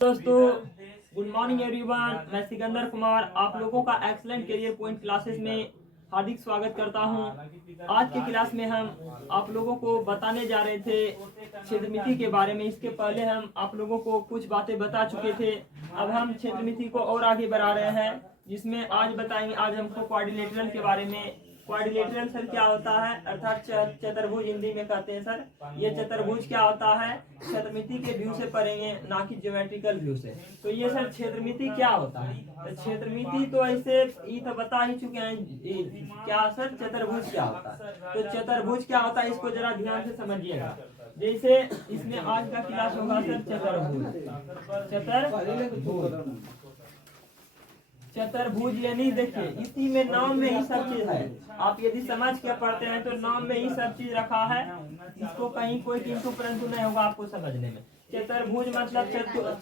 दोस्तों good morning everyone, मैं सिकंदर कुमार आप लोगों का एक्सलेंट करियर पॉइंट क्लासेस में हार्दिक स्वागत करता हूं। आज की क्लास में हम आप लोगों को बताने जा रहे थे क्षेत्रमिति के बारे में। इसके पहले हम आप लोगों को कुछ बातें बता चुके थे। अब हम क्षेत्रमिति को और आगे बढ़ा रहे हैं, जिसमें आज बताएंगे आज हमको क्वाड्रिलेटरल के बारे में। क्वाड्रिलेटरल सर क्या होता है, अर्थात चतुर्भुज हिंदी में कहते हैं सर। ये चतुर्भुज क्या होता है, क्षेत्रमिति के व्यू से पढ़ेंगे, ना कि ज्योमेट्रिकल व्यू से। तो ये सर क्षेत्रमिति क्या होता है, तो क्षेत्रमिति तो ऐसे ये तो बता ही चुके हैं। क्या सर चतुर्भुज क्या होता है, तो चतुर्भुज क्या होता है इसको जरा ध्यान से समझिएगा। जैसे इसमें आज का क्लास होगा सर चतुर्भुज यानी देखिए इसी में नाम में ही सब चीज है। आप यदि समझ के पढ़ते हैं तो नाम में ही सब चीज रखा है, इसको कहीं कोई किंतु परंतु नहीं होगा आपको समझने में। चतुर्भुज मतलब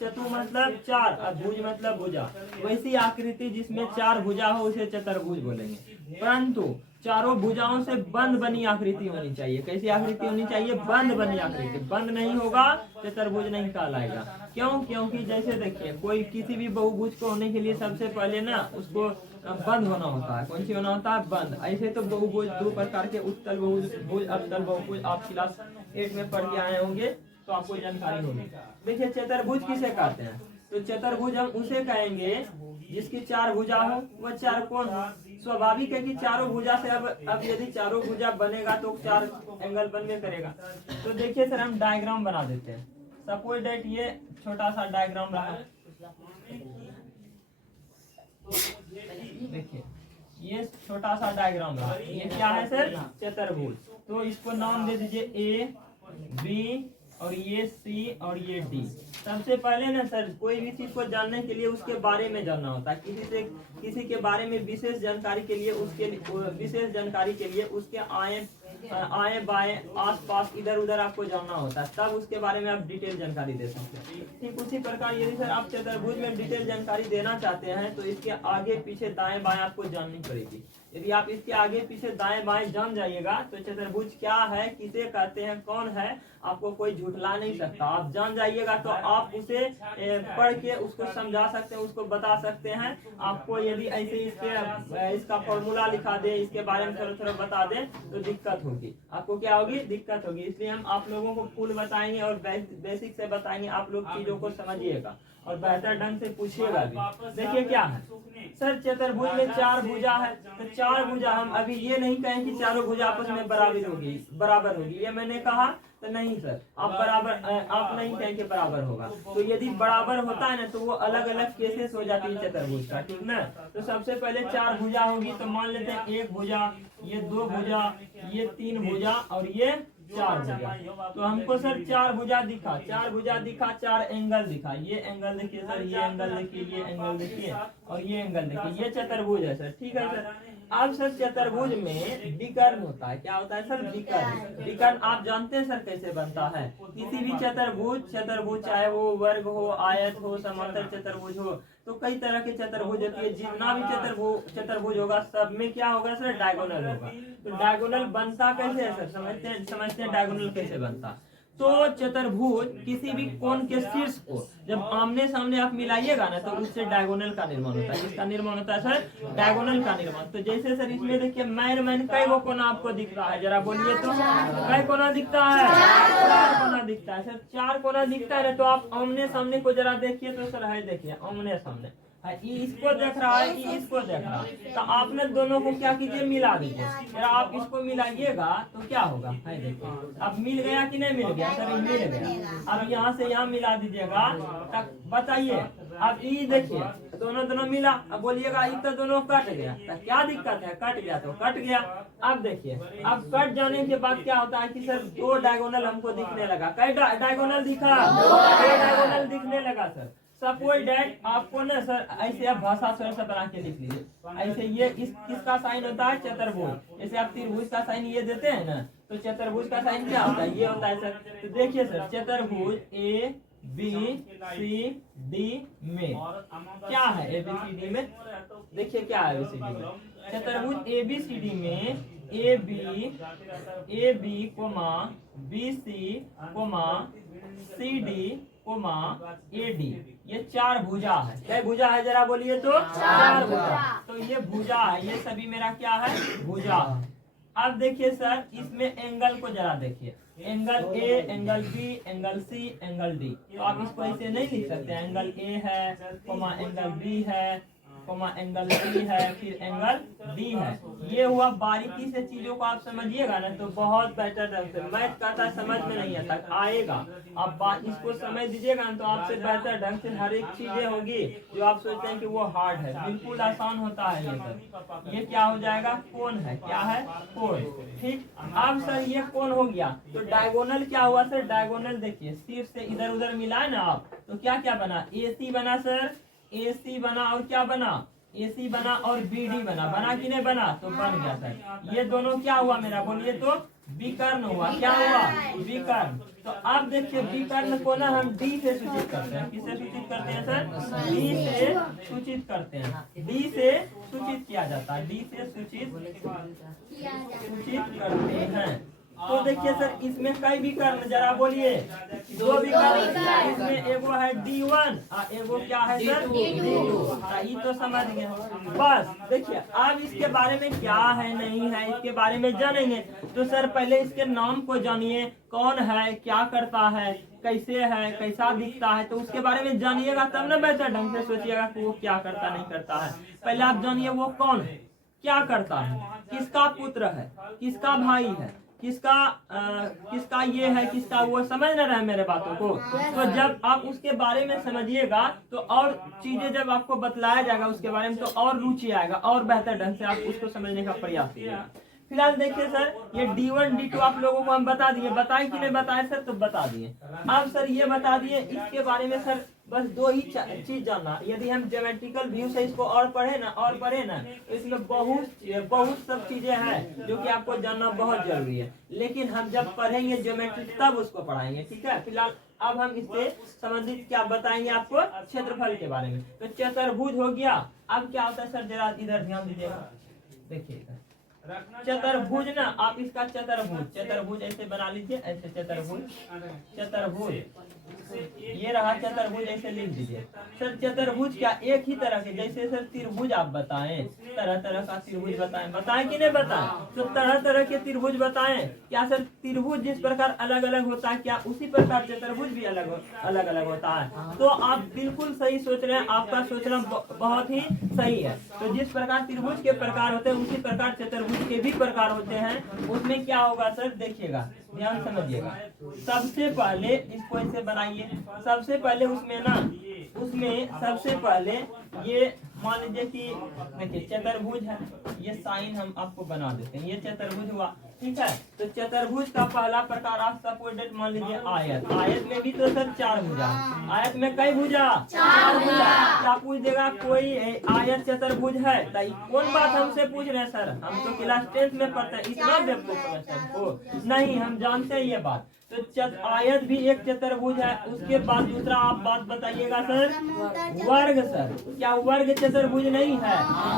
चतु मतलब चार और भुज मतलब भुजा। वैसी आकृति जिसमें चार भुजा हो उसे चतुर्भुज बोलेंगे। परंतु चारों भुजाओं से बंद बनी आकृति होनी चाहिए। कैसी आकृति होनी चाहिए, बंद बनी आकृति। बंद नहीं होगा चतुर्भुज नहीं कहलाएगा। क्यों, क्योंकि जैसे देखिए कोई किसी भी बहुभुज को होने के लिए सबसे पहले ना उसको बंद होना होता है। कौन सी होना होता है, बंद। ऐसे तो बहुभुज दो प्रकार के, उत्तल बहुभुज अवतल बहुभुज, आप क्लास 8 में पढ़ के आए होंगे तो आपको जानकारी होगी। देखिए चतुर्भुज किसे कहते हैं, तो चतुर्भुज हम उसे कहेंगे जिसकी चार भुजा हो। वह चार कौन हो, स्वाभाविक है कि चारों भुजा से अब यदि चारों भुजा बनेगा तो चार एंगल बनने करेगा। तो देखिए सर हम डायग्राम बना देते हैं। सपोज डेट ये छोटा सा डायग्राम रहा, देखिए ये छोटा सा डायग्राम रहा। ये क्या है सर, चतुर्भुज। तो इसको नाम दे दीजिए ए बी और ये सी और ये डी। सबसे पहले ना सर कोई भी चीज को जानने के लिए उसके बारे में जानना होता है। किसी के बारे में विशेष जानकारी के लिए उसके आए बाएं आस पास इधर उधर आपको जानना होता है, तब उसके बारे में आप डिटेल जानकारी दे सकते हैं। ठीक उसी प्रकार यदि सर आप चतुर्भुज में डिटेल जानकारी देना चाहते हैं तो इसके आगे पीछे दाएं बाएं आपको जाननी पड़ेगी। यदि आप इसके आगे पीछे दाएं बाएं जान जाइएगा तो चतुर्भुज क्या है, किसे कहते हैं, कौन है, आपको कोई झुठला नहीं सकता। आप जान जाइएगा तो आप उसे पढ़ के उसको समझा सकते हैं, उसको बता सकते हैं। आपको यदि ऐसे इसका फॉर्मूला लिखा दे, इसके बारे में थोड़ा थोड़ा बता दे तो दिक्कत होगी। आपको क्या होगी, दिक्कत होगी। इसलिए हम आप लोगों को फुल बताएंगे और बेसिक से बताएंगे। आप लोग चीजों को समझिएगा और बेहतर ढंग से पूछिएगा भी। देखिए क्या है सर, चतुर्भुज में चार भुजा है, तो चार भुजा हम अभी ये नहीं कहें कि चारों भुजा आपस में बराबर होगी। ये मैंने कहा तो नहीं सर, आप नहीं कहें कि बराबर होगा। तो यदि बराबर होता है ना तो वो अलग अलग केसेस हो जाती है चतुर्भुज का, ठीक ना। तो सबसे पहले चार भुजा होगी, तो मान लेते हैं एक भुजा, ये दो भुजा, ये तीन भुजा और ये चार भुजा। तो हमको सर चार भुजा दिखा, चार एंगल दिखा। ये एंगल देखिए सर, ये एंगल देखिए, ये एंगल देखिए और ये एंगल देखिए। ये चतुर्भुज है सर, ठीक है सर। अब सर चतुर्भुज में विकर्ण होता है। क्या होता है सर, विकर्ण। विकर्ण आप जानते हैं सर कैसे बनता है। किसी भी चतुर्भुज चाहे वो वर्ग हो, आयत हो, समांतर चतुर्भुज हो, तो कई तरह के चतुर्भुज होती है। जितना भी चतुर्भुज होगा सब में क्या होगा सर, डायगोनल होगा। तो डायगोनल बनता कैसे है सर, समझते हैं डायगोनल कैसे बनता। तो चतुर्भुज किसी भी कोण के शीर्ष को जब आमने सामने आप मिलाइएगा ना तो उससे डायगोनल का निर्माण होता है। किसका निर्माण होता है सर, डायगोनल का निर्माण। तो जैसे सर इसमें देखिए मैन कई वो कोना आपको दिख रहा है, जरा बोलिए तो कई कोना दिखता है, चार कोना दिखता है सर। चार कोना दिखता है ना, तो आप आमने सामने को जरा देखिए तो सर है, देखिए आमने सामने इसको देख रहा है, इसको देख रहा है। तो आपने दोनों को क्या कीजिए, मिला दीजिए। अगर आप इसको मिलाइएगा तो क्या होगा, है देखिए अब मिल गया कि नहीं मिल गया सर, मिल गया। अब यहाँ से यहाँ मिला दीजिएगा, तब बताइए। अब ये देखिए दोनों मिला, अब बोलिएगा ये तो दोनों कट गया, तो क्या दिक्कत है, कट गया तो कट गया। अब देखिए अब कट जाने के बाद क्या होता है कि सर दो डायगोनल हमको दिखने लगा। कई डायगोनल दिखा, दो डायगोनल दिखने लगा सर। सपोज डेट आपको ना सर ऐसे आप भाषा स्वयं से बना के लिख लीजिए। ऐसे ये किसका साइन होता है, चतुर्भुज। जैसे आप त्रिभुज का साइन ये देते हैं ना, तो चतुर्भुज का साइन क्या होता है, ये होता है सर। तो देखिए सर चतुर्भुज ए बी सी डी में क्या है, ए बी सी डी में देखिए क्या है, ABCD में चतुर्भुज ABCD में A B comma B C comma C D comma AD, ये 4 भुजा है। क्या भुजा है जरा बोलिए तो? 4 भुजा। तो ये भुजा है, ये सभी मेरा क्या है? भुजा है। अब देखिए सर, इसमें एंगल को जरा देखिए, angle A, angle B, angle C, angle D। तो आप इसको ऐसे नहीं लिख सकते, एंगल A है, कोमा एंगल B है, कोमा एंगल C है, फिर एंगल D है। ये हुआ बारीकी से चीजों को आप समझिएगा ना तो बहुत बेहतर ढंग से। मैथ कहता समझ में नहीं आता, आएगा आप इसको समझ दीजिएगा ना तो आपसे बेहतर ढंग से हर एक चीजें होगी जो आप सोचते हैं कि वो हार्ड है, बिल्कुल आसान होता है ये सब। ये क्या हो जाएगा? कोण है। क्या है? कोण। ठीक। अब सर ये कोण हो गया तो डायगोनल क्या हुआ सर? डायगोनल देखिए, सिर से इधर उधर मिलाए ना आप तो क्या क्या बना? AC बना सर, AC बना और क्या बना? AC बना और BD बना। बना कि नहीं बना? तो बन गया सर। ये दोनों क्या हुआ मेरा? बोलिए तो? विकर्ण हुआ। क्या हुआ? विकर्ण। तो अब देखिए विकर्ण को ना हम D से सूचित करते हैं। किससे सूचित करते हैं सर? D से सूचित करते हैं। D से सूचित किया जाता है, D से सूचित करते हैं। तो देखिए सर, इसमें कई विकर्ण जरा बोलिए? 2 विकर्ण। इसमें एगो है D1 और एगो क्या है सर? D2। ये तो समझ गए। बस देखिए, अब इसके बारे में क्या है नहीं है इसके बारे में जानेंगे। तो सर पहले इसके नाम को जानिए, कौन है, क्या करता है, कैसे है, कैसा दिखता है, तो उसके बारे में जानिएगा तब ना बेहतर ढंग से सोचिएगा कि वो क्या करता नहीं करता है। पहले आप जानिए वो कौन है, क्या करता है, किसका पुत्र है, किसका भाई है, किसका ये है, किसका वो। समझ ना रहे मेरे बातों को? तो जब आप उसके बारे में समझिएगा तो और चीजें जब आपको बतलाया जाएगा उसके बारे में तो और रुचि आएगा और बेहतर ढंग से आप उसको समझने का प्रयास कीजिएगा। फिलहाल देखिए सर, ये D1 D2 आप लोगों को हम बता दिए, बताए कि नहीं बताए सर? तो बता दिए। अब सर ये बता दिए, इसके बारे में सर बस 2 ही चीज जानना। यदि हम ज्योमेट्रिकल व्यू से इसको और पढ़े ना तो इसमें बहुत सब चीजें हैं जो कि आपको जानना बहुत जरूरी है। लेकिन हम जब पढ़ेंगे ज्योमेट्री तब उसको पढ़ाएंगे, ठीक है? फिलहाल अब हम इससे संबंधित क्या बताएंगे आपको? क्षेत्रफल के बारे में। तो चतुर्भुज हो गया। अब क्या होता है सर? जरा इधर ध्यान दीजिएगा, देखिए चतुर्भुज ना, आप इसका चतुर्भुज ऐसे बना लीजिए, ऐसे चतुर्भुज ये रहा चतुर्भुज, ऐसे लिख दीजिए। सर चतुर्भुज क्या एक ही तरह के, जैसे सर त्रिभुज आप बताएं, तरह तरह का त्रिभुज बताएं कि नहीं बताएं? तो तरह तरह के त्रिभुज बताएं। क्या सर त्रिभुज जिस प्रकार अलग अलग होता है, क्या उसी प्रकार चतुर्भुज भी अलग अलग होता है? तो आप बिल्कुल सही सोच रहे हैं, आपका सोचना बहुत ही सही है। तो जिस प्रकार त्रिभुज के प्रकार होते हैं उसी प्रकार चतुर्भुज के भी प्रकार होते हैं। उसमें क्या होगा सर? देखिएगा, ध्यान समझिएगा। सबसे पहले इसको ऐसे बनाइए। सबसे पहले सबसे पहले ये मान लीजिए कि देखिए चतुर्भुज है, ये साइन हम आपको बना देते हैं, ये चतुर्भुज हुआ, ठीक है? तो चतुर्भुज का पहला प्रकार आप सपोर्टेड मान लीजिए आयत। आयत में भी तो सर 4 भुजा। आयत में कई भुजा? 4 भुजा। क्या पूछ देगा कोई आयत चतुर्भुज है? कौन बात हमसे पूछ रहे हैं सर? हम तो क्लास 10th में पढ़ते हैं, इतना बेवकूफ समझते हैं नहीं, हम जानते हैं ये बात। तो आयत भी एक चतुर्भुज है। उसके बाद दूसरा आप बात बताइएगा सर, वर्ग। सर क्या वर्ग चतुर्भुज नहीं है?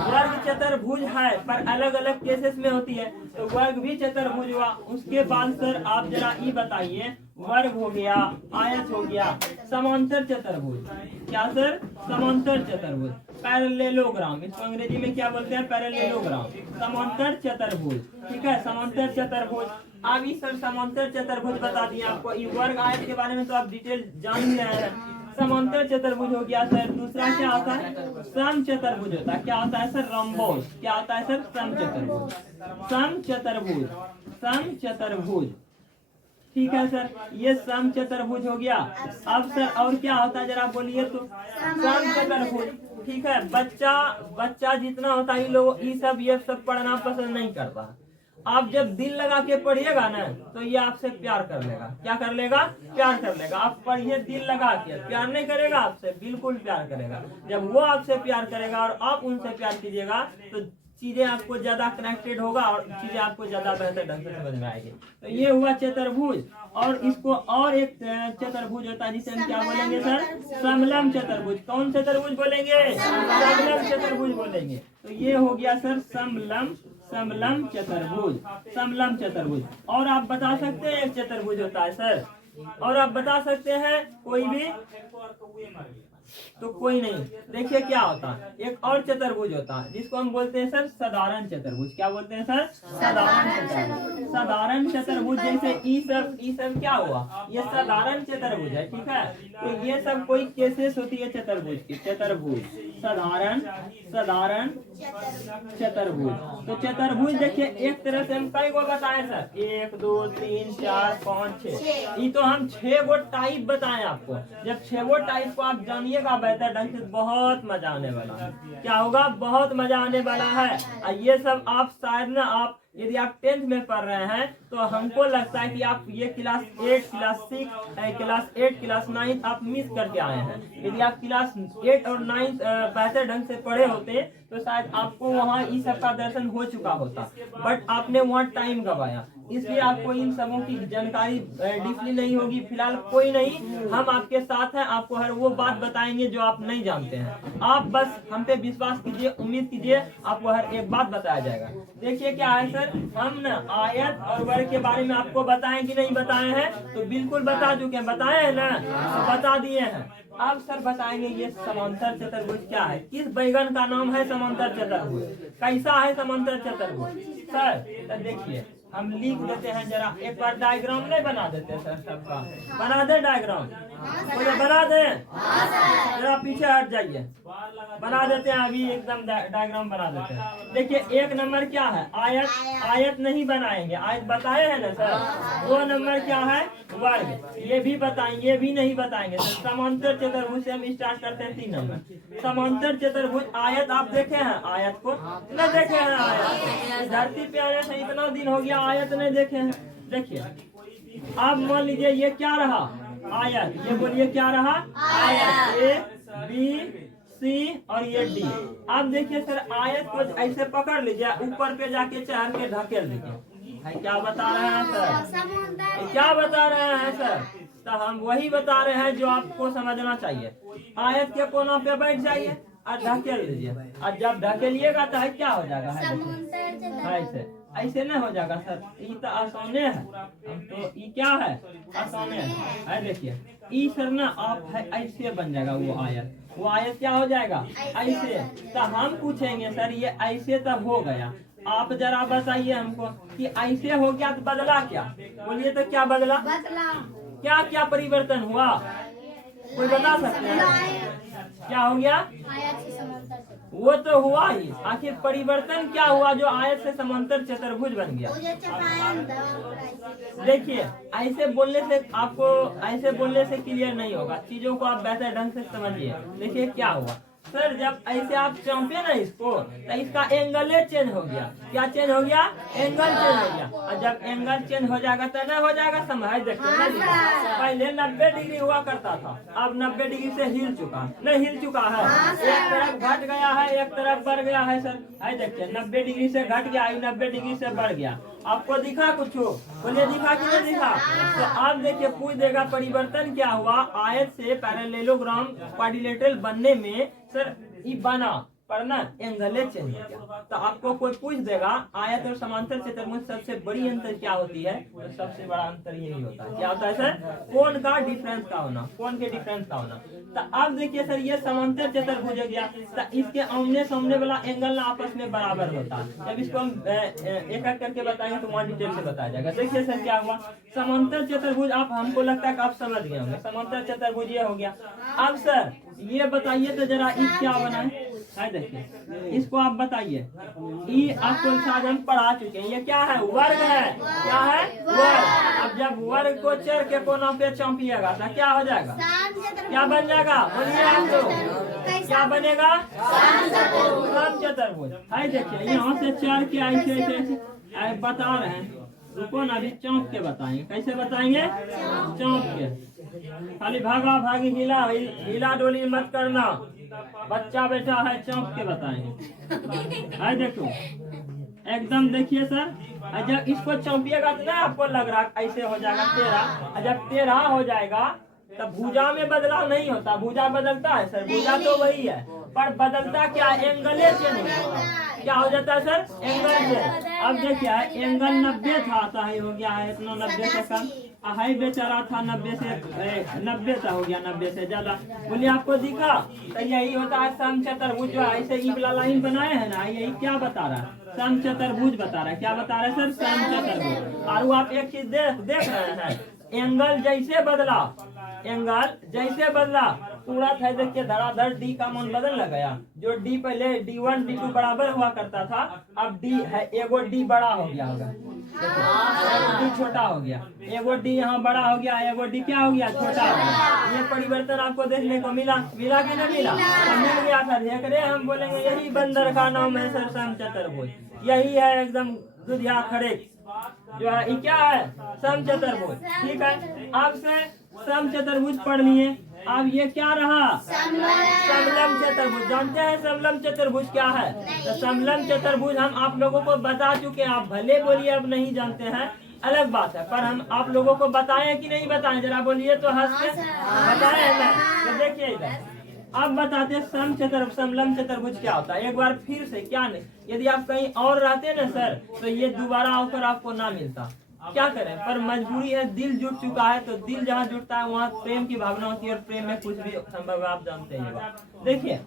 वर्ग चतुर्भुज है पर अलग अलग केसेस में होती है, तो वर्ग भी चतुर्भुज हुआ। उसके बाद सर आप जरा ये बताइए, वर्ग हो गया, आयत हो गया, समांतर चतुर्भुज। क्या सर? समांतर चतुर्भुज, पैरेललोग्राम। इसको अंग्रेजी में क्या बोलते हैं? पैरेललोग्राम। समांतर चतुर्भुज, ठीक है? समांतर चतुर्भुज। अब इस सर समांतर चतुर्भुज बता दिया आपको। ये वर्ग आयत के बारे में तो आप डिटेल जान ही रहे हैं। समांतर चतुर्भुज हो गया सर। दूसरा क्या होता है? सम चतुर्भुज होता है। क्या होता है सर? रंबोस। क्या होता है सर? सम चतुर्भुज, ठीक है सर। ये सम चतुर्भुज हो गया। अब सर और क्या होता है जरा बोलिए तो? सम चतुर्भुज, ठीक है। बच्चा जितना होता है ये सब पढ़ना पसंद नहीं करता। आप जब दिल लगा के पढ़िएगा ना तो ये आपसे प्यार कर लेगा। क्या कर लेगा? प्यार कर लेगा। आप पढ़िए दिल लगा के, प्यार नहीं करेगा आपसे, बिल्कुल प्यार करेगा। जब वो आपसे प्यार करेगा और आप उनसे प्यार कीजिएगा तो चीजें आपको ज्यादा कनेक्टेड होगा और चीजें आपको ज्यादा बेहतर ढंग से समझ में आएगी। तो ये हुआ चतुर्भुज। और इसको और एक चतुर्भुज होता है जिसे हम क्या बोलेंगे सर? समलम चतुर्भुज। कौन चतुर्भुज बोलेंगे? समलम चतुर्भुज बोलेंगे। तो ये हो गया सर समलम चतुर्भुज। और आप बता सकते हैं एक चतुर्भुज होता है सर? और आप बता सकते हैं कोई भी, तो कोई नहीं। देखिए क्या होता है, एक और चतुर्भुज होता है जिसको हम बोलते हैं सर साधारण चतुर्भुज। क्या बोलते हैं सर? साधारण चतुर्भुज। साधारण चतुर्भुज जैसे ई सब क्या हुआ, ये साधारण चतुर्भुज है, ठीक है। तो ये सब कोई केसेस होती है चतुर्भुज की। चतुर्भुज साधारण चतुर्भुज। तो चतुर्भुज देखिए एक तरह से हम कई गो बताए सर, 1 2 3 4 5 6। ये तो हम 6 गो टाइप बताए आपको। जब 6 गो टाइप को आप जानिएगा बेहतर ढंग से, बहुत मजा आने वाला है। क्या होगा? बहुत मजा आने वाला है। ये सब आप शायद ना, आप यदि आप 10th में पढ़ रहे हैं तो हमको लगता है कि आप ये क्लास 8 क्लास 6 क्लास 8 क्लास 9 आप मिस करके आए हैं। यदि आप क्लास 8 और 9 बेहतर ढंग से पढ़े होते तो शायद आपको वहाँ इस सब का दर्शन हो चुका होता, बट आपने वहाँ टाइम गवाया, इसलिए आपको इन सबों की जानकारी डीपली नहीं होगी। फिलहाल कोई नहीं, हम आपके साथ हैं, आपको हर वो बात बताएंगे जो आप नहीं जानते हैं। आप बस हम पे विश्वास कीजिए, उम्मीद कीजिए, आपको हर एक बात बताया जाएगा। देखिए क्या है सर, हम न आयत और वर्ग के बारे में आपको बताएं कि नहीं बताए हैं? तो बिल्कुल बता चुके हैं, बताए हैं ना, तो बता दिए हैं। अब सर बताएंगे ये समांतर चतुर्भुज क्या है, किस बैगन का नाम है समांतर चतुर्भुज, कैसा है समांतर चतुर्भुज सर। देखिए हम लिख देते हैं, जरा एक बार डायग्राम नहीं बना देते सर, सबका बना दे डायग्राम, मुझे बना दे, जरा पीछे हट जाइए, बना देते हैं अभी एकदम डायग्राम बना देते हैं। देखिए 1 नंबर क्या है, आयत नहीं बनाएंगे, आयत बताए हैं ना सर। 2 नंबर क्या है, वर्ग, ये भी बताएंगे, ये भी नहीं बताएंगे सर। समांतर चतुर्भुज से हम स्टार्ट करते हैं 3 नंबर। समांतर चतुर्भुज आयत आप देखे हैं, आयत को न देखे हैं? आयत धरती पे आने से इतना दिन हो गया, आयत नहीं देखे हैं। देखिए आप मान लीजिए ये क्या रहा, आयत, ये बोलिए क्या रहा, आयत, A B C और ये D। आप देखिए सर आयत को ऐसे पकड़ लीजिए, ऊपर पे जाके चढ़ के ढकेल लीजिए। क्या बता रहे हैं सर? क्या बता रहे हैं सर? तो हम वही बता रहे हैं जो आपको समझना चाहिए। आयत के कोना पे बैठ जाइए और ढकेल लीजिए, और जब ढकेलिएगा तो क्या हो जाएगा, ऐसे ऐसे नहीं हो जाएगा सर। ये तो आसाने है, तो ये क्या है, आसाने है। देखिए ई सर ना आप है ऐसे बन जाएगा वो आयत क्या हो जाएगा, ऐसे। तो हम पूछेंगे सर ये ऐसे तब हो गया, आप जरा बताइए हमको कि ऐसे हो गया तो बदला क्या? बोलिए तो क्या बदला, क्या क्या परिवर्तन हुआ, कोई बता सकते हैं? क्या हो गया? वो तो हुआ ही, आखिर परिवर्तन क्या हुआ जो आयत से समांतर चतुर्भुज बन गया? देखिए ऐसे बोलने से आपको, ऐसे बोलने से क्लियर नहीं होगा, चीजों को आप बेहतर ढंग से समझिए। देखिए क्या हुआ सर, जब ऐसे आप चापे ना इसको तो इसका एंगल चेंज हो गया। क्या चेंज हो गया? एंगल चेंज हो गया। और जब एंगल चेंज हो जाएगा तो ना हो जाएगा, समझ देखते हैं पहले 90 डिग्री हुआ करता था, अब 90 डिग्री से हिल चुका, नहीं हिल चुका है, एक तरफ घट गया है, एक तरफ बढ़ गया है सर। है देखिए 90 डिग्री से घट गया, 90 डिग्री से बढ़ गया। आपको दिखा कुछ? बोलिए दिखा कि नहीं दिखा? तो आप देखिए पूछ देगा परिवर्तन क्या हुआ आयत से पैरेललोग्राम क्वाड्रिलेटरल बनने में सर। ये बना पर ना एंगल चेंज हो गया। तो आपको कोई पूछ देगा आयत और समांतर चतुर्भुज सबसे बड़ी अंतर क्या होती है, तो सबसे बड़ा अंतर यही होता है। क्या होता है सर? कोण का डिफरेंस का होना, कोण के डिफरेंस का होना। तो अब देखिए सर ये समांतर चतुर्भुज हो गया, तो इसके आमने सामने वाला एंगल ना आपस में बराबर होता है। जब इसको हम एक एक करके बताएंगे तो वहाँ डिटेल से बताया जाएगा। देखिए सर क्या हुआ, समांतर चतुर्भुज आप, हमको लगता है कि आप समझ गए होंगे। समांतर चतुर्भुज ये हो गया। अब सर ये बताइए तो जरा इस क्या बना है देखिए, इसको आप बताइए। ये आपको शायद हम पढ़ा चुके हैं, ये क्या है? वर्ग है। क्या है? वर्ग। अब जब वर्ग को चर के कोना पे चापिएगा तो क्या हो जाएगा, क्या बन जाएगा? बोलिए आप लोग, क्या बनेगा? सम चतुर्भुज। है देखिए यहाँ से चर के ऐसे ऐसे बता रहे हैं, रुको ना अभी चौंक के बताएंगे। कैसे बताएंगे? चौंक के। खाली भागा भागी हिला डोली मत करना, बच्चा बैठा है, चौंक के बताएंगे। है देखो एकदम देखिए सर, जब इसको चौंपिएगा तो ना आपको लग रहा ऐसे हो जाएगा टेढ़ा, और जब टेढ़ा हो जाएगा तब भुजा में बदलाव नहीं होता। भुजा बदलता है सर, भुजा तो वही है, पर बदलता क्या? एंगल चेंज होता है। क्या हो जाता है सर? Angle change. अब देखिए एंगल 90 था, आता है हो गया है इतना 90 से कम, हाई बेचारा था 90 से 90 सा हो गया, 90 से ज्यादा। बोलिए आपको दिखा? तो यही होता है समचतुर्भुज। जो ऐसे ई वाला लाइन बनाए है ना, यही क्या बता रहा है? समचतुर्भुज बता रहा है। क्या बता रहा है सर? समचतुर्भुज। और वो आप एक चीज देख रहे हैं, एंगल जैसे बदला, एंगल जैसे बदला पूरा था, देखिए धड़ाधड़ डी का मान बदल गया। जो डी पहले D1 D2 बराबर हुआ करता था, अब डी है एगो डी बड़ा हो गया होगा, डी छोटा हो गया। एगो डी यहाँ बड़ा हो गया, एगो डी क्या हो गया? छोटा हो गया। ये परिवर्तन आपको देखने को मिला कि नहीं मिला? मिल गया सर। देख रहे हम बोलेंगे यही बंदर का नाम है सर समचतुर्भुज। यही है एकदम दुधिया खड़े जो है, ये क्या है? समचतुर्भुज। ठीक है, आपसे समचतुर्भुज पढ़ लिए। अब ये क्या रहा? समलम चतुर्भुज। जानते हैं समलम चतुर्भुज क्या है? तो समलम चतुर्भुज हम आप लोगों को बता चुके हैं। आप भले बोलिए अब नहीं जानते हैं, अलग बात है, पर हम आप लोगों को बताएं कि नहीं बताएं? जरा बोलिए तो हंस के बताएं ना। तो देखिए इधर अब बताते हैं समलम चतुर्भुज क्या होता है। एक बार फिर से, क्या नहीं, यदि आप कहीं और रहते ना सर, तो ये दोबारा आकर आपको ना मिलता। क्या करें, पर मजबूरी है, दिल जुट चुका है। तो दिल जहाँ जुटता है वहाँ प्रेम की भावना होती है, और प्रेम में कुछ भी संभव है, आप जानते हैं। देखिए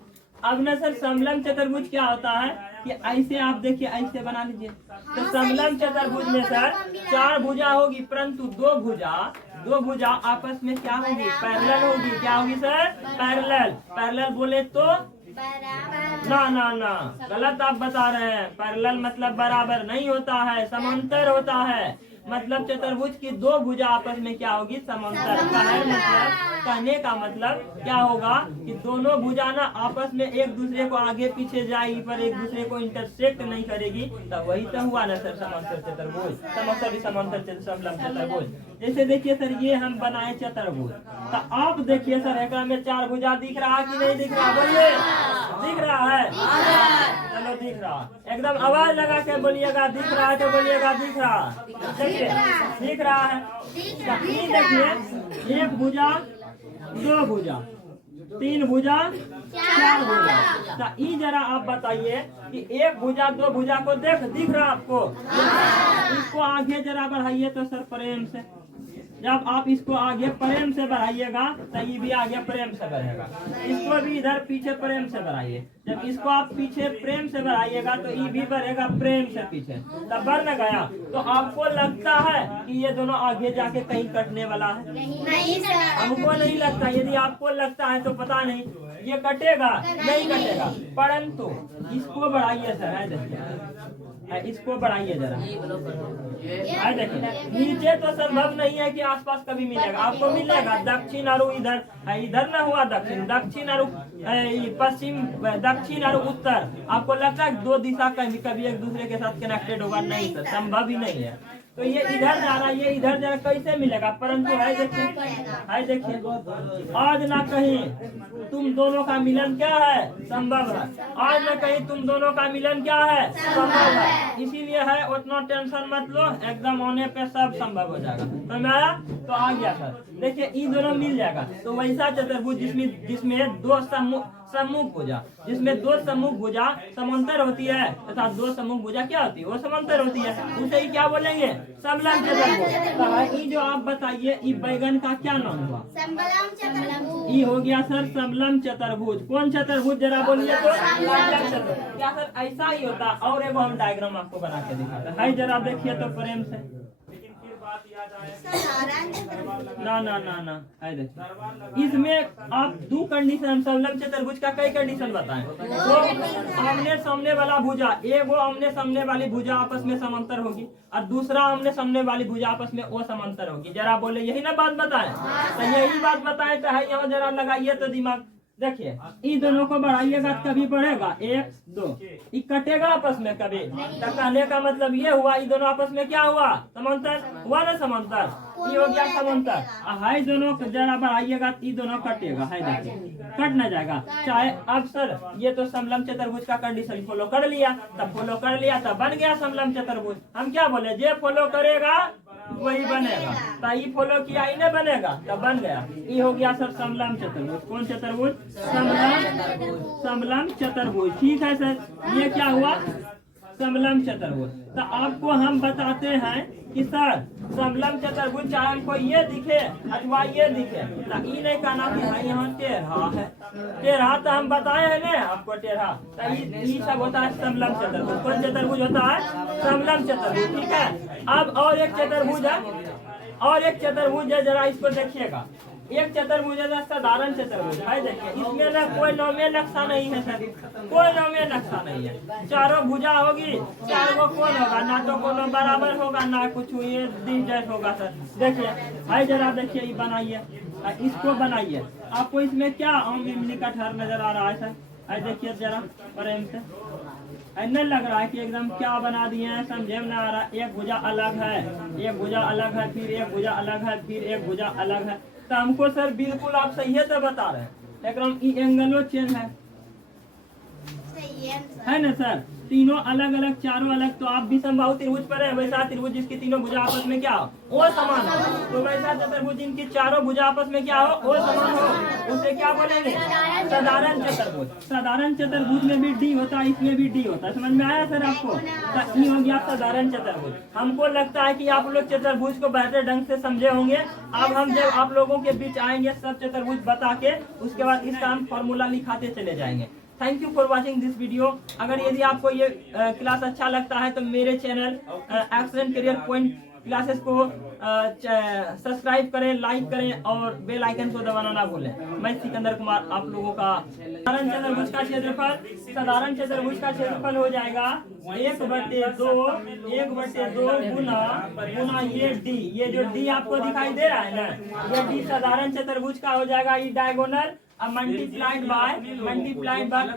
अब न सर समलम चतुर्भुज क्या होता है कि ऐसे आप देखिए, ऐसे बना लीजिए। तो समलम चतुर्भुज में सर 4 भुजा होगी, परंतु 2 भुजा आपस में क्या होगी? पैरेलल होगी। क्या होगी सर? पैरेलल बोले तो ना गलत आप बता रहे हैं। पैरेलल मतलब बराबर नहीं होता है, समांतर होता है। मतलब चतुर्भुज की 2 भुजा आपस में क्या होगी? समांतर। कहने का मतलब क्या होगा कि दोनों भुजा ना आपस में एक दूसरे को आगे पीछे जाएगी, पर एक दूसरे को इंटरसेक्ट नहीं करेगी। तो वही तो हुआ ना सर समांतर चतुर्भुज, समांतर समलम चतुर्भुज। जैसे देखिए सर, ये हम बनाए चतुर्भुज, तो आप देखिए सर एक में 4 भुजा दिख रहा है कि नहीं दिख रहा? बोलिए, दिख रहा है? चलो दिख रहा। एकदम आवाज लगा के बोलिएगा, दिख रहा है तो बोलिएगा दिख रहा। देखिए दिख रहा है। देखिए 1 भुजा, 2 भुजा, 3 भुजा, 4 भुजा। तो ई जरा आप बताइए कि 1 भुजा 2 भुजा को दिख रहा आपको? इसको आगे जरा बढ़ाइए तो सर प्रेम से। जब आप इसको आगे प्रेम से बढ़ाइएगा तो ये भी आगे प्रेम से बढ़ेगा। इसको भी इधर पीछे प्रेम से बढ़ाइए। जब इसको आप पीछे प्रेम से बढ़ाइएगा तो ये भी बढ़ेगा प्रेम से पीछे। तब बढ़ न गया? तो आपको लगता है कि ये दोनों आगे जाके कहीं कटने वाला है? नहीं सर, हमको नहीं लगता। यदि आपको लगता है तो पता नहीं, ये कटेगा नहीं कटेगा। परंतु इसको बढ़ाइए सर, है देखिए, इसको बढ़ाइए जरा, है देखिए। नीचे तो संभव नहीं है कि आसपास कभी मिलेगा, आपको मिलेगा दक्षिण और इधर ना हुआ दक्षिण, दक्षिण और पश्चिम, दक्षिण और उत्तर। आपको लगता है 2 दिशा कभी एक दूसरे के साथ कनेक्टेड होगा? नहीं सर, संभव ही नहीं है। तो ये इधर जा रहा है, ये इधर जा रहा, कैसे मिलेगा? परंतु है देखिए, आज ना कहीं तुम दोनों का मिलन क्या है? संभव है। आज ना कहीं तुम दोनों का मिलन क्या है? संभव है। इसीलिए है, उतना टेंशन मत लो, एकदम होने पे सब संभव हो जाएगा। तो मैं आया तो आ गया सर। देखिए ये दोनों मिल जाएगा। तो वैसा चतुर्भुज जिसमें 2 सम्मुख भुजा, जिसमें 2 सम्मुख भुजा समांतर होती है तथा 2 सम्मुख भुजा क्या होती है? वो समांतर होती है। उसे ही क्या बोलेंगे? समलम चतुर्भुज। ये जो आप बताइए, ये बैगन का क्या नाम हुआ? समलम चतुर्भुज। ये हो गया सर समलम चतुर्भुज। कौन चतुर्भुज जरा बोलिए तो? समलम चतुर्भुज। क्या सर ऐसा ही होता? और एक हम डायग्राम आपको बना के दिखाते हैं, जरा देखिए तो प्रेम से। ना है देखिए, इसमें आप 2 कंडीशन, समलम चतुर्भुज का कई कंडीशन बताएं। तो आमने सामने वाला भुजा, एगो आमने सामने वाली भुजा आपस में समांतर होगी, और दूसरा आमने सामने वाली भुजा आपस में वो समांतर होगी। जरा बोले यही ना बात बताएं? तो यही बात बताएं तो है, यहाँ जरा लगाइए तो दिमाग। देखिए इन दोनों को बढ़ाइएगा कभी बढ़ेगा, 1 2, ये कटेगा आपस में कभी? तो कहने का मतलब ये हुआ, ये दोनों आपस में क्या हुआ? समांतर हुआ ना? समांतर, ये हो गया समांतर। हाई दोनों जरा बढ़ाइएगा, ये दोनों कटेगा, है देखिए कट न जाएगा चाहे। अब सर ये तो समलम चतुर्भुज का कंडीशन फॉलो कर लिया, तब फॉलो कर लिया तब बन गया समलम चतुर्भुज। हम क्या बोले? जे फॉलो करेगा वही बनेगा। तो ये फॉलो किया ही नहीं बनेगा, तब बन गया। ये हो गया सर समलम चतुर्भुज। कौन चतुर्भुज? समलम चतुर्भुज। ठीक है सर, ये क्या हुआ? समलम चतुर्भुज। तो आपको हम बताते हैं कि सर समलम चतुर्भुज चाहे हमको ये दिखे अथवा ये दिखे, तो ये नहीं कहना कि भाई यहाँ टेढ़ा है। टेढ़ा तो हम बताए हैं ना आपको, टेढ़ा तो ये सब होता है समलम चतुर्भुज। कौन चतुर्भुज होता है? समलम चतुर्भुज। ठीक है। अब और एक चतुर्भुज है, और एक चतुर्भुज है, जरा इसको देखिएगा। एक चतुर्भुज है साधारण चतुर्भुज है। देखिए इसमें ना कोई नौमे नक्शा नहीं है सर, कोई नौमे नक्शा नहीं है। चारों भुजा होगी, चारों कोण होगा, ना तो कोनो बराबर होगा ना कुछ ये डिवाइड होगा सर। देखिए भाई जरा देखिए ये बनाइए, इसको बनाइए। आपको इसमें क्या आम इमली का ठहर नजर आ रहा है सर? देखिए जरा प्रेम से, नहीं लग रहा है कि एकदम क्या बना दिए हैं, समझे में ना आ रहा। एक भुजा अलग है, एक भुजा अलग है, फिर एक भुजा अलग है, फिर एक भुजा अलग है। तो हमको सर बिल्कुल आप सही है तो बता रहे हैं, एकदम ई एंगलो चेंज है ना सर? तीनों अलग अलग, चारों अलग। तो आप भी समबाहु त्रिभुज पर है, वैसा त्रिभुज जिसकी तीनों भुजा आपस में क्या हो वो समान हो, तो वैसा चतुर्भुज जिनकी चारों भुजा आपस में क्या हो वो समान हो, उसे क्या बोलेंगे? साधारण चतुर्भुज। साधारण चतुर्भुज में भी डी होता है, इसमें भी डी होता है। समझ में आया सर आपको? तो ये हो गया साधारण चतुर्भुज। हमको लगता है कि आप लोग चतुर्भुज को बेहतर ढंग से समझे होंगे। अब हम जब आप लोगों के बीच आएंगे सब चतुर्भुज बता के, उसके बाद इसका हम फॉर्मूला लिखाते चले जाएंगे। Thank you for watching this video. अगर यदि आपको ये क्लास अच्छा लगता है तो मेरे channel excellent career point classes को सब्सक्राइब करें, लाइक करें और बेल आइकन को दबाना ना भूलें। मैं सिकंदर कुमार आप लोगों का साधारण चतुर्भुज का क्षेत्रफल, साधारण चतुर्भुज का क्षेत्रफल हो जाएगा 1/2 गुना ये डी। ये जो डी आपको दिखाई दे रहा है ना, ये डी साधारण चतुर्भुज का हो जाएगा। ये diagonal multiplied by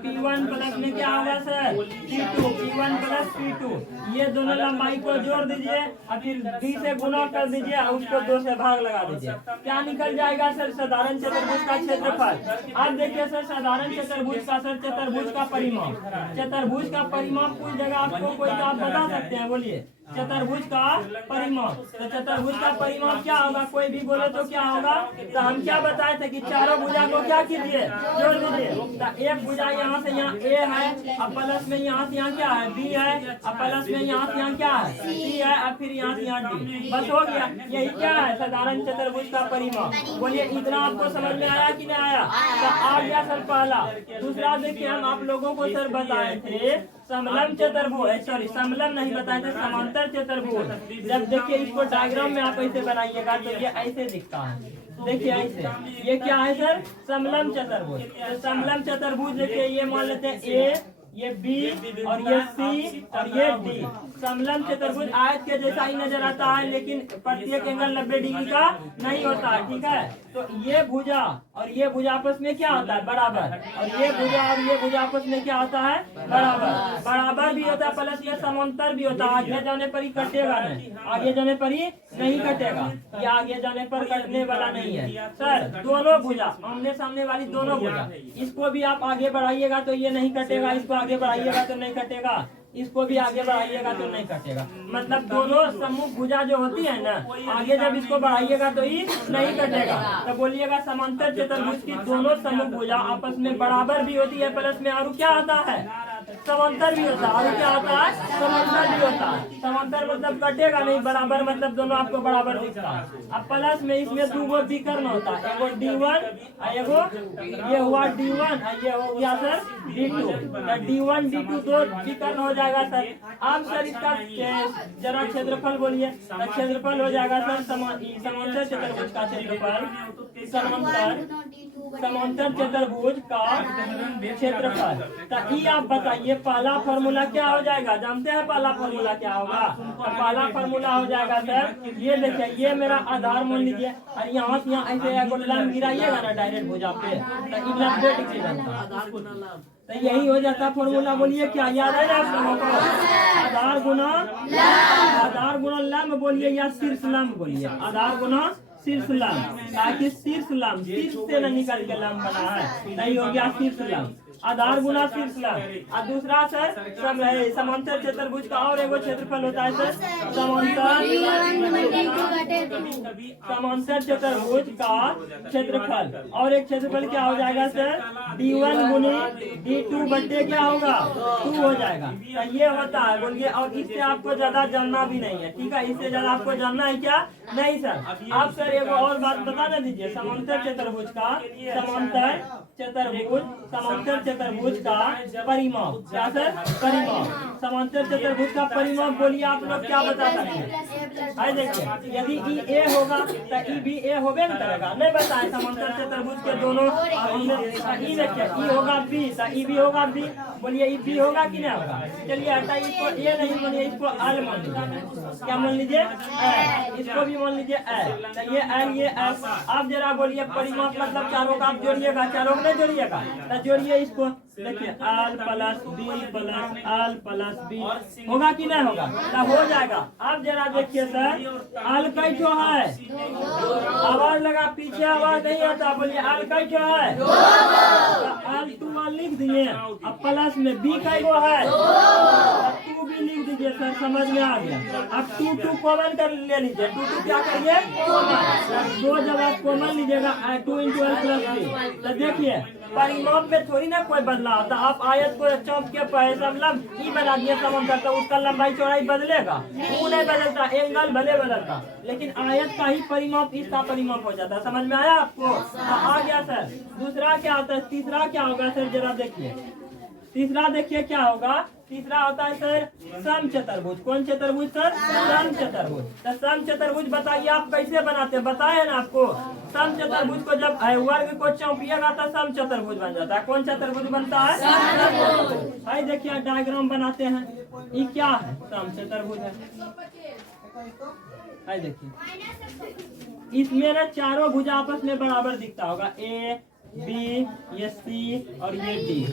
P1 plus में क्या होगा sir? P2। P1 plus P2, ये दोनों लंबाई को जोड़ दीजिए और फिर D से गुना कर दीजिए और उसको 2 से भाग लगा दीजिए। क्या निकल जाएगा सर? साधारण चतुर्भुज का क्षेत्रफल। अब देखिए सर साधारण चतुर्भुज का सर चतुर्भुज का परिमाप, चतुर्भुज का परिमाप कोई जगह आपको कोई तो आप बता सकते हैं, बोलिए। चतुर्भुज का परिमाप, तो चतुर्भुज का परिमाप क्या होगा? कोई भी बोले तो क्या होगा? तो हम क्या बताए थे कि चारों भुजा को क्या कीजिए? जोड़ दीजिए। तो एक भुजा यहाँ से यहाँ ए है, अब प्लस में यहाँ से यहाँ क्या है? बी है, अब प्लस में यहाँ से यहाँ क्या है? सी है, और फिर यहाँ से यहाँ डी। बस हो गया। यही क्या है? साधारण चतुर्भुज का परिमाप। बोलिए इतना आपको समझ में आया कि नहीं आया? तो आ गया सर पहला। दूसरा देखिए हम आप लोगों को सर बताए थे समलम चतुर्भुज, सॉरी समलम नहीं बताए थे, समांतर चतुर्भुज। जब देखिए इसको डायग्राम में आप ऐसे बनाइएगा तो ये ऐसे दिखता है। देखिए ऐसे, ये क्या है सर? समलम चतुर्भुज। तो समलम चतुर्भुज देखिए ये मान लेते हैं ए, ये बी और ये सी और ये डी। समलम चतुर्भुज आयत के जैसा ही नजर आता है, लेकिन प्रत्येक एंगल 90 डिग्री का नहीं होता है। ठीक है। तो ये भुजा और ये भुजा आपस में क्या होता है? बराबर। और ये भुजा और ये भुजा आपस में क्या होता है? बराबर। बराबर भी होता है, प्लस ये समांतर भी होता है। आगे जाने पर ही कटेगा नहीं, आगे जाने पर ही नहीं कटेगा, ये आगे जाने पर कटने वाला नहीं है सर। दोनों भुजा आमने सामने वाली दोनों भुजा, इसको भी आप आगे बढ़ाइएगा तो ये नहीं कटेगा, इसको आगे बढ़ाइएगा तो नहीं कटेगा, इसको भी आगे बढ़ाइएगा तो नहीं कटेगा। मतलब दोनों सम्मुख भुजा जो होती है ना, आगे जब इसको बढ़ाइएगा तो ये नहीं कटेगा। तो बोलिएगा समांतर चतुर्भुज की दोनों सम्मुख भुजा आपस में बराबर भी होती है, प्लस में और क्या होता है? समांतर भी होता है। और क्या होता है? समांतर भी होता है। समांतर मतलब कटेगा नहीं, बराबर मतलब दोनों आपको बराबर दिखता है। अब प्लस में इसमें 2 विकर्ण होता है, एगो D1 और एगो ये हुआ D1 और ये हो गया सर D2। D1 D2 दो विकर्ण हो जाएगा सर। अब सर इसका जरा क्षेत्रफल बोलिए। क्षेत्रफल हो जाएगा सर समांतर चतुर्भुज का क्षेत्रफल, समांतर चतुर्भुज का क्षेत्रफल। तो ये आप बताइए पहला फॉर्मूला क्या हो जाएगा? जानते हैं पहला फॉर्मूला क्या होगा? तो पहला फॉर्मूला हो जाएगा सर, ये देखिए ये मेरा आधार मान लीजिए और यहाँ से यहाँ ऐसे लंब गिराइएगा ना डायरेक्ट भुजा पे, तो 90 डिग्री बनता। तो यही हो जाता फॉर्मूला। बोलिए क्या याद है आप लोगों को? आधार गुना लंब बोलिए या शीर्ष लंब बोलिए। आधार गुना शीर्ष लंब, ताकि शीर्ष लंब शीर्ष से न निकल के लंब बना है, नहीं हो गया शीर्ष लंब। आधार गुना शीर्ष लंब। और दूसरा सर समांतर चतुर्भुज का और एगो क्षेत्रफल होता है सर समांतर चतुर्भुज का क्षेत्रफल। और एक क्षेत्रफल क्या हो जाएगा सर D1 गुनी D2 बट्टे क्या होगा 2 हो जाएगा। तो ये होता है बोलिए। और इससे आपको ज्यादा जानना भी नहीं है, ठीक है, इससे ज्यादा आपको जानना है क्या नहीं सर। आप सर एक और बात बता ना दीजिए, समांतर चतुर्भुज का समांतर चतुर्भुज का परिमाप क्या सर परिमाप, समांतर चतुर्भुज का परिमाप बोलिए आप लोग क्या बता सकते हैं। देखिए यदि ई ए होगा तो ई भी ए होबे न करेगा, नहीं बताए समांतर चतुर्भुज के दोनों ई देखिए ई होगा बी तो ई भी होगा बी, बोलिए ई बी होगा कि नहीं होगा। चलिए हटा इसको ए नहीं मानिए, इसको एल मान लीजिए, क्या मान लीजिए इसको भी मान लीजिए एल। तो ये एल ये एल। आप जरा बोलिए परिमाप मतलब चारों का आप जोड़िएगा, चारों को नहीं जोड़िएगा तो जोड़िए इसको। देखिए L plus B plus L plus B होगा कि नहीं होगा तो हो जाएगा। आप जरा देखिए सर एल कैठो है, आवाज लगा पीछे आवाज नहीं आता, बोलिए एल कैठो है एल 2 लिख दिए। अब प्लस में बी कैगो है 2 भी लिख दीजिए सर, समझ में आ गया। अब 2 कॉमन कर ले लीजिए, 2 क्या करिए कॉमन, 2 जब आप कॉमन लीजिएगा 2 × एल प्लस बी। तो देखिए परिमाप में थोड़ी ना कोई बदलाव आता। आप आयत को चौक के लंब ई बना दिए समांतर तो उसका लंबाई चौड़ाई बदलेगा, वो नहीं बदलता, एंगल भले बदलता, लेकिन आयत का ही परिमाप इसका परिमाप हो जाता है। समझ में आया आपको तो आ गया सर। दूसरा क्या होता है, तीसरा क्या होगा सर जरा देखिए, तीसरा देखिए क्या होगा। तीसरा होता है सर सम चतुर्भुज। कौन चतुर्भुज सर सम चतुर्भुज। तो सम चतुर्भुज बताइए आप कैसे बनाते हैं, बताए ना आपको। सम चतुर्भुज को जब वर्ग को चौंपिएगा तो सम चतुर्भुज बन जाता है। कौन चतुर्भुज बनता है भाई देखिए डायग्राम बनाते हैं, ये क्या है सम चतुर्भुज है। देखिए इसमें ना चारों भुजा आपस में बराबर दिखता होगा, ए बी ये सी और ये डी,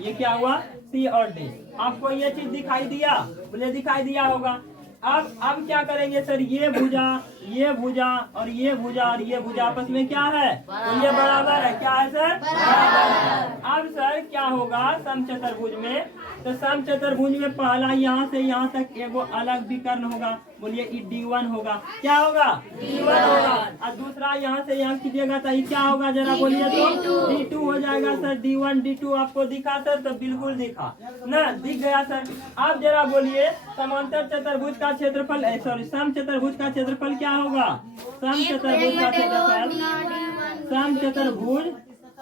ये क्या हुआ सी और डी। आपको ये चीज दिखाई दिया, बोले दिखाई दिया होगा। अब क्या करेंगे सर, ये भुजा और ये भुजा और ये भुजा आपस में क्या है तो ये बराबर है, क्या है सर बराबर। अब सर क्या होगा सम चतुर्भुज में, तो सम चतुर्भुज में पहला यहाँ से यहाँ तक एगो अलग विकर्ण होगा, बोलिए D1 होगा, क्या होगा D1 होगा। और दूसरा यहाँ से यहाँ कीजिएगा तो ये क्या होगा जरा बोलिए तो D2 हो जाएगा सर। D1 D2 आपको दिखा सर, तो बिल्कुल दिखा ना, दिख गया सर। आप जरा बोलिए समांतर चतुर्भुज का क्षेत्रफल सॉरी सम चतुर्भुज का क्षेत्रफल क्या होगा। सम चतुर्भुज का क्षेत्रफल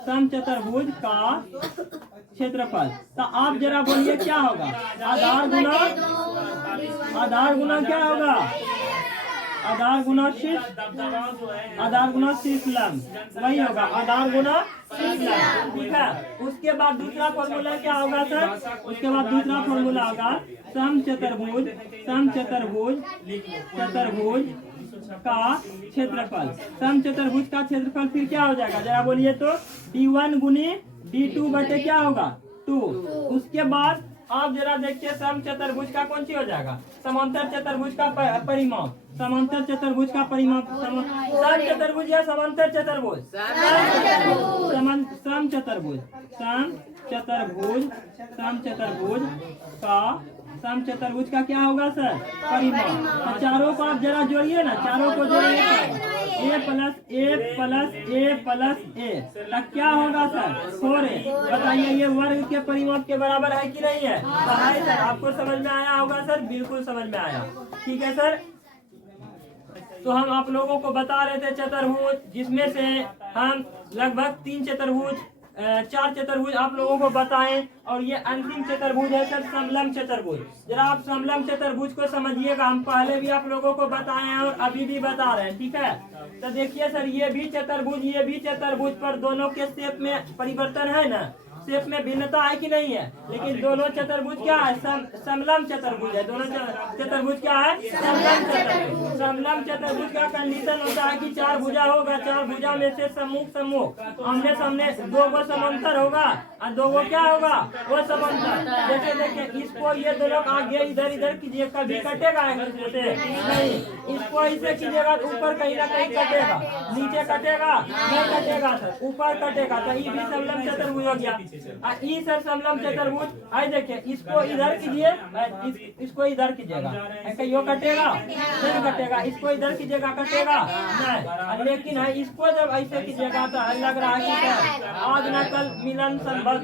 सम चतुर्भुज का क्षेत्रफल, तो आप जरा बोलिए क्या होगा आधार गुना क्या होगा आधार गुना शीर्ष लंब, वही होगा आधार गुना शीर्ष लंब, ठीक है। उसके बाद दूसरा फॉर्मूला क्या होगा सर, उसके बाद दूसरा फॉर्मूला होगा सम चतुर्भुज का क्षेत्रफल। सम चतुर्भुज का क्षेत्रफल फिर क्या हो जाएगा जरा बोलिए तो D1 गुनी D2 बटे क्या होगा 2। उसके बाद आप जरा देखिए सम चतुर्भुज का कौन सी हो जाएगा समांतर चतुर्भुज का परिमाप, समांतर चतुर्भुज का परिमाप, सम चतुर्भुज या समांतर चतुर्भुज सम चतुर्भुज का क्या होगा सर परिमाप। चारों को आप जरा जोड़िए ना, चारों को जोड़िए a प्लस ए तक क्या होगा सर 4a। बताइए ये वर्ग के परिमाप के बराबर है कि नहीं है, है सर। आपको समझ में आया होगा सर, बिल्कुल समझ में आया, ठीक है सर। तो हम आप लोगों को बता रहे थे चतुर्भुज, जिसमें से हम लगभग 4 चतुर्भुज आप लोगों को बताएं, और ये अंतिम चतुर्भुज है सर समलंब चतुर्भुज। जरा आप समलंब चतुर्भुज को समझिएगा, हम पहले भी आप लोगों को बताए हैं और अभी भी बता रहे हैं, ठीक है। तो देखिए सर ये भी चतुर्भुज पर दोनों के शेप में परिवर्तन है ना, शेप में भिन्नता है कि नहीं है, लेकिन दोनों चतुर्भुज क्या है समलंब चतुर्भुज है। दोनों चतुर्भुज क्या है समलंब चतुर्भुज। समलंब चतुर्भुज का कंडीशन होता है कि 4 भुजा होगा, 4 भुजा में से सम्मुख आमने सामने 2 को समांतर होगा और 2 को क्या होगा वो समांतर। जैसे देखिए इसको ये दोनों आगे इधर कीजिए, कभी कटेगा एक दूसरे से नहीं, इसको इसे कीजिएगा ऊपर कहीं ना कहीं कटेगा, नीचे कटेगा नहीं कटेगा सर, ऊपर कटेगा, तो ये भी समलंब चतुर्भुज हो गया। ई सर समलम चतुर्भुज। आई देखिए इसको इधर कीजिए, इसको इधर कीजिएगा, यो कटेगा नहीं कटेगा, इसको इधर कीजिएगा कटेगा नहीं। लेकिन है इसको जब ऐसे कीजिएगा तो लग रहा है कि आज न कल मिलन संभव।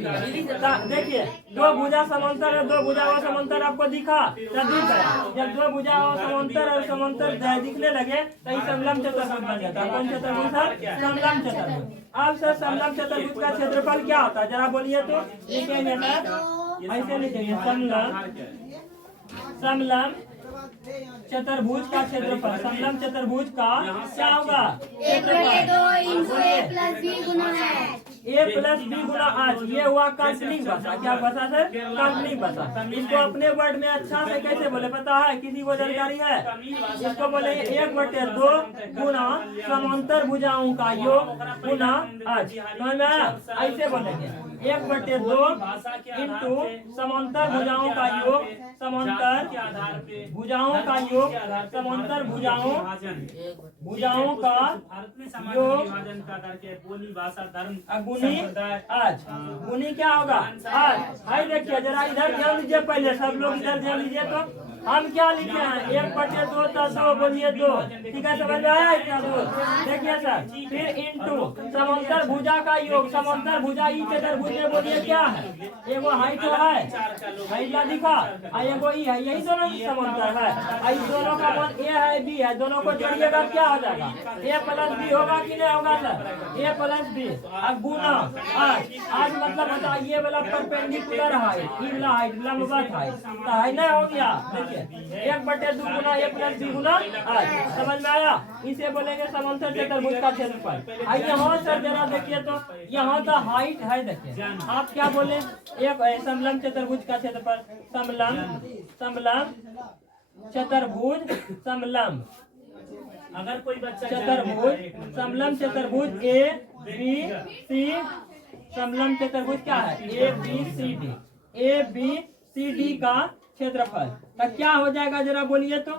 देखिए दो भुजा समांतर है, दो भुजा और समांतर आपको दिखा तो दिख गया। जब दो भुजा और समांतर और समांतर दिखने लगे तो समलम चतुर्भुज बन जाता है। कौन चतुर्भुज सर? समलम चतुर्भुज। अब सर समलम चतुर्भुज का क्षेत्रफल क्या होता है जरा बोलिए तो? लिखेंगे सर, ऐसे लिखेंगे समलम चतुर्भुज का क्षेत्रफल। समलम चतुर्भुज का क्या होगा? a प्लस बी गुना ए प्लस बी गुना आज। ये हुआ काल्पनिक भाषा। क्या भाषा सर? काल्पनिक भाषा। इसको अपने वर्ड में अच्छा से कैसे बोले पता है? किसी को जानकारी है? इसको बोले 1/2 गुना समांतर भुजाओं का योग गुना आज। समझ में आया? ऐसे बोलेंगे 1/2 इंटू समांतर भुजाओं का योग, समांतर भुजाओं का योग, समांतर भुजाओं का योग गुनी आज। गुनी क्या होगा? आज। भाई देखिए जरा इधर ध्यान दीजिए, पहले सब लोग इधर ध्यान दीजिए। तो हम क्या लिखे हैं? 1/2 तो 2 बोलिए 2। ठीक है, समझ में आया इतना दूर? देखिए सर, फिर इंटू समांतर भुजा का योग, समांतर भुजा ई चतुर्भुज में बोलिए क्या है? एगो हाइट है, हाइट दिखा, एगो ई है, यही दोनों समांतर है। इस दोनों का मान ए है बी है, दोनों को जोड़िएगा क्या हो जाएगा? ए प्लस बी होगा कि नहीं होगा सर? ए प्लस बी। अब गुना आज मतलब बता ये वाला परपेंडिकुलर हाइट, ई वाला हाइट लंबवत हाइट तो है ना, हो गया। देखिए 1/2 गुना ए प्लस बी गुना आज। समझ में आया? इसे बोलेंगे समांतर चतुर्भुज का क्षेत्रफल। आइए यहाँ सर जरा देखिए तो यहाँ तो हाइट है। देखिए आप क्या बोले? एक समलम चतुर्भुज का क्षेत्रफल, समलम चतुर्भुज, समलम अगर कोई बच्चा चतुर्भुज, समलम चतुर्भुज ए बी सी। समलम चतुर्भुज क्या है? A B C D. A B C D का क्षेत्रफल तो क्या हो जाएगा जरा बोलिए तो?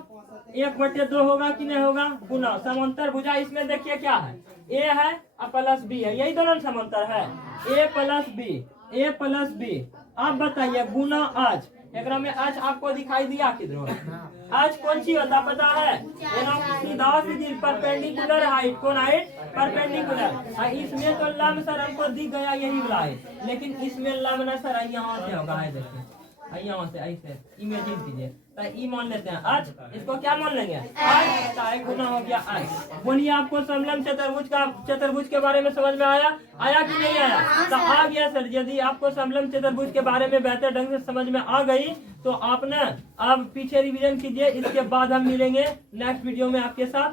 1/2 होगा कि नहीं होगा? गुना समांतर भुजा। इसमें देखिए क्या है? ए है और प्लस बी है, यही दोनों समांतर है। ए प्लस बी, ए प्लस बी। आप बताइए गुना आज। एक में आज आपको दिखाई दिया किधर? आज कौन सी होता पता है? सीधा सीधी परपेंडिकुलर हाइट। कौन हाइट? परपेंडिकुलर। इसमें तो लंब सर हमको दिख गया यही वाला है, लेकिन इसमें लंब ना सर यहाँ से होगा। है देखिए यहाँ से ऐसे इमेजिन कीजिए तो ई मान लेते हैं आज। इसको क्या मान लेंगे? आज। तो एक गुना हो गया आज। बोलिए आपको समलम चतुर्भुज के बारे में समझ में आया कि नहीं आया? तो आ गया सर। यदि आपको समलम चतुर्भुज के बारे में बेहतर ढंग से समझ में आ गई तो आप ना अब पीछे रिवीजन कीजिए। इसके बाद हम मिलेंगे नेक्स्ट वीडियो में आपके साथ।